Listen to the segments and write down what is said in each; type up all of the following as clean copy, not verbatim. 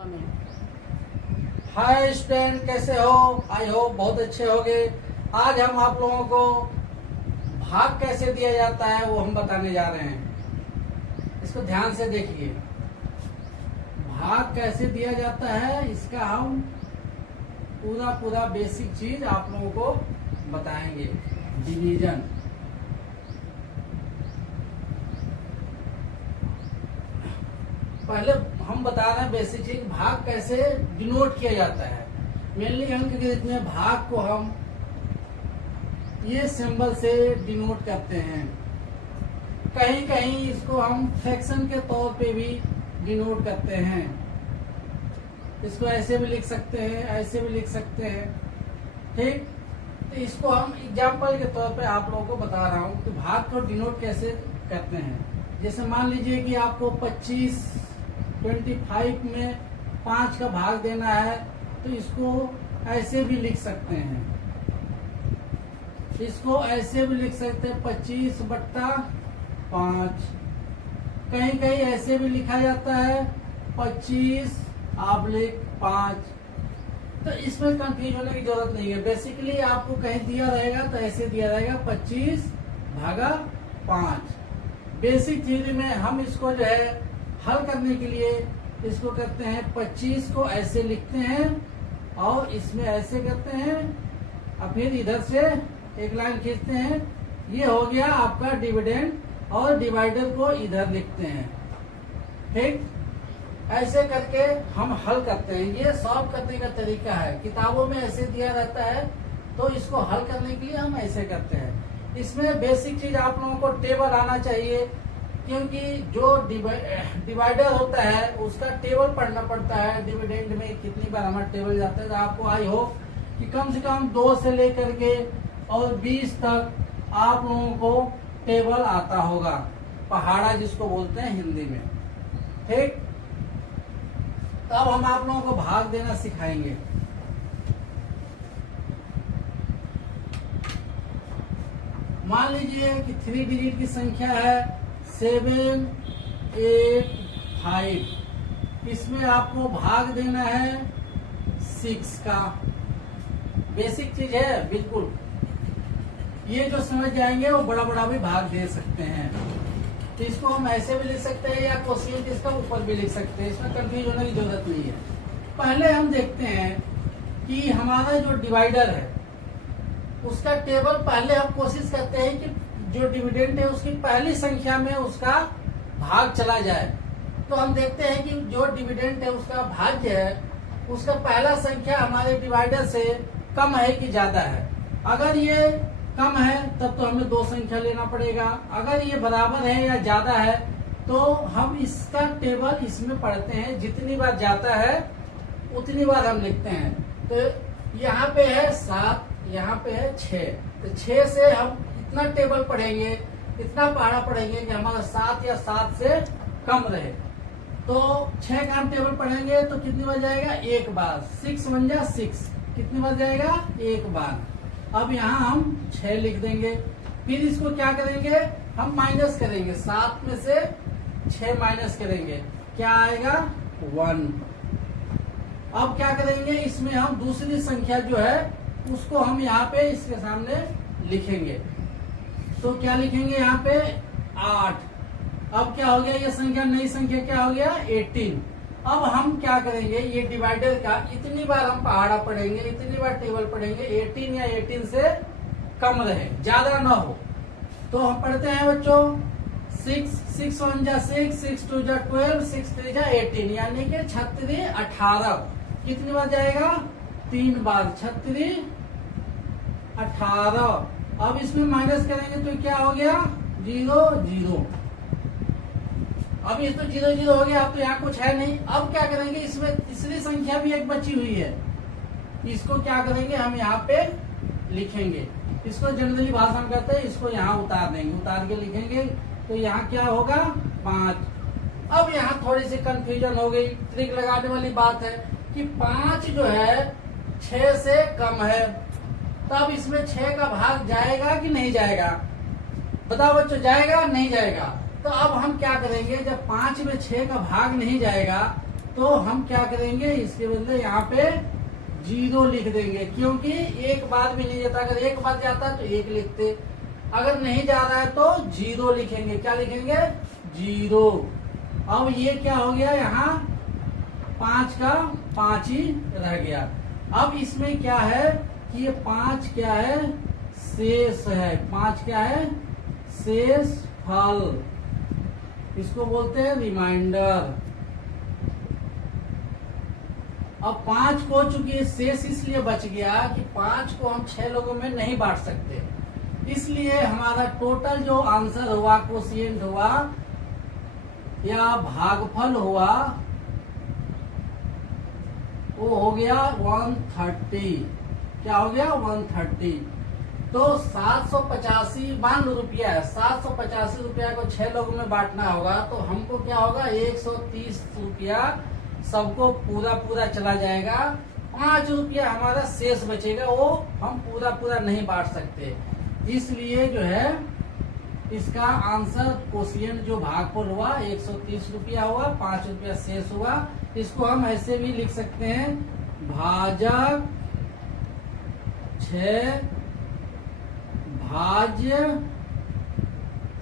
Hi student, कैसे हो? I hope बहुत अच्छे होगे। आज हम आप लोगों को भाग कैसे दिया जाता है वो हम बताने जा रहे हैं। इसको ध्यान से देखिए। भाग कैसे दिया जाता है इसका हम पूरा बेसिक चीज आप लोगों को बताएंगे। डिवीजन, पहले हम बता रहे हैं बेसिक चीज, भाग कैसे डिनोट किया जाता है। मेनली अंकगणित में भाग को हम ये सिंबल से डिनोट करते हैं। कहीं कहीं इसको हम फ्रैक्शन के तौर पे भी डिनोट करते हैं। इसको ऐसे भी लिख सकते हैं, ऐसे भी लिख सकते हैं। ठीक, तो इसको हम एग्जाम्पल के तौर पे आप लोगों को बता रहा हूँ कि भाग को डिनोट कैसे करते हैं। जैसे मान लीजिए कि आपको 25 में 5 का भाग देना है, तो इसको ऐसे भी लिख सकते हैं। इसको ऐसे भी लिख सकते हैं 25/5। कहीं कहीं ऐसे भी लिखा जाता है 25/5। तो इसमें कंफ्यूज होने की जरूरत नहीं है। बेसिकली आपको कहीं दिया रहेगा तो ऐसे दिया रहेगा 25/5। बेसिक थ्योरी में हम इसको जो है हल करने के लिए इसको करते हैं 25 को ऐसे लिखते हैं और इसमें ऐसे करते हैं और फिर इधर से एक लाइन खींचते हैं। ये हो गया आपका डिविडेंड और डिवाइडर को इधर लिखते हैं। ठीक, ऐसे करके हम हल करते हैं। ये सॉल्व करने का तरीका है। किताबों में ऐसे दिया रहता है, तो इसको हल करने के लिए हम ऐसे करते हैं। इसमें बेसिक चीज आप लोगों को टेबल आना चाहिए, क्योंकि जो डिवाइडर होता है उसका टेबल पढ़ना पड़ता है। डिविडेंड में कितनी बार हमारा टेबल जाता है, तो आपको आई होप कि कम से कम 2 से लेकर के और 20 तक आप लोगों को टेबल आता होगा। पहाड़ा जिसको बोलते हैं हिंदी में। ठीक, तब हम आप लोगों को भाग देना सिखाएंगे। मान लीजिए कि 3 डिजिट की संख्या है 7, 8, 5। इसमें आपको भाग देना है 6 का। बेसिक चीज है बिल्कुल। ये जो समझ जाएंगे वो बड़ा बड़ा भी भाग दे सकते हैं। तो इसको हम ऐसे भी लिख सकते हैं या कोशिश इसका ऊपर भी लिख सकते हैं। इसमें कंफ्यूज होने की जरूरत नहीं है। पहले हम देखते हैं कि हमारा जो डिवाइडर है उसका टेबल पहले हम कोशिश करते हैं कि जो डिविडेंड है उसकी पहली संख्या में उसका भाग चला जाए। तो हम देखते हैं कि जो डिविडेंड है उसका भाज्य है उसका पहला संख्या हमारे डिवाइडर से कम है कि ज्यादा है। अगर ये कम है तब तो हमें 2 संख्या लेना पड़ेगा। अगर ये बराबर है या ज्यादा है तो हम इसका टेबल इसमें पढ़ते हैं। जितनी बार जाता है उतनी बार हम लिखते हैं। तो यहाँ पे है 7, यहाँ पे है 6। तो 6 से हम इतना टेबल पढ़ेंगे, इतना पहाड़ा पढ़ेंगे कि हमारा 7 या 7 से कम रहे। तो 6 का हम टेबल पढ़ेंगे तो कितनी बार जाएगा? 1 बार। 6 1 जा 6, कितनी बार जाएगा? 1 बार। अब यहाँ हम 6 लिख देंगे। फिर इसको क्या करेंगे? हम माइनस करेंगे। 7 में से 6 माइनस करेंगे, क्या आएगा? 1। अब क्या करेंगे? इसमें हम दूसरी संख्या जो है उसको हम यहाँ पे इसके सामने लिखेंगे। तो क्या लिखेंगे यहाँ पे? 8। अब क्या हो गया? ये संख्या, नई संख्या क्या हो गया? 18। अब हम क्या करेंगे? ये डिवाइडर का इतनी बार हम पहाड़ा पढ़ेंगे, इतनी बार टेबल पढ़ेंगे 18 या 18 से कम रहे, ज्यादा ना हो। तो हम पढ़ते हैं बच्चों 6 1 जा 6, 6 2 जा 12, 6 3 जा 18, यानी कि 36 18। कितनी बार जाएगा? 3 बार। 36 18। अब इसमें माइनस करेंगे तो क्या हो गया? 0 0। अब ये तो 0 0 हो गया। अब तो यहाँ कुछ है नहीं। अब क्या करेंगे? इसमें तीसरी संख्या भी एक बची हुई है, इसको क्या करेंगे? हम यहाँ पे लिखेंगे। इसको जनरली भाषा में कहते हैं, इसको यहाँ उतार देंगे, उतार के लिखेंगे। तो यहाँ क्या होगा? 5। अब यहाँ थोड़ी सी कंफ्यूजन हो गई। ट्रिक लगाने वाली बात है कि 5 जो है 6 से कम है, तब इसमें 6 का भाग जाएगा कि नहीं जाएगा? बताओ बच्चों, जाएगा नहीं जाएगा? तो अब हम क्या करेंगे? जब 5 में 6 का भाग नहीं जाएगा तो हम क्या करेंगे, इसके बदले यहाँ पे 0 लिख देंगे, क्योंकि एक बार भी नहीं जाता। अगर एक बार जाता तो 1 लिखते, अगर नहीं जा रहा है तो 0 लिखेंगे। क्या लिखेंगे? 0। अब ये क्या हो गया, यहाँ 5 का 5 ही रह गया। अब इसमें क्या है कि ये 5 क्या है, शेष है। 5 क्या है, शेष फल, इसको बोलते हैं रिमाइंडर। अब 5 को चूंकि शेष इसलिए बच गया कि 5 को हम 6 लोगों में नहीं बांट सकते, इसलिए हमारा टोटल जो आंसर हुआ, कोशिएंट हुआ या भागफल हुआ, वो हो गया 130। क्या हो गया? 130। तो 785 मान लो रुपया है, 785 रुपया को 6 लोगों में बांटना होगा, तो हमको क्या होगा, 130 रुपया सबको पूरा चला जाएगा। 5 रुपया हमारा शेष बचेगा, वो हम पूरा नहीं बांट सकते। इसलिए जो है इसका आंसर कोशिएंट जो भागफल हुआ 130 रुपया हुआ, 5 रुपया शेष हुआ। इसको हम ऐसे भी लिख सकते हैं, भाजक 6 भाज्य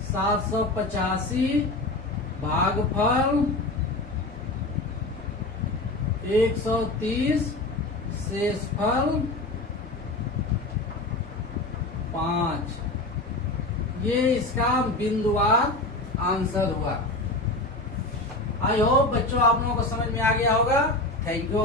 785 भागफल 130 शेषफल 5। ये इसका बिंदुवार आंसर हुआ। आई होप बच्चों आप लोगों को समझ में आ गया होगा। Thank you.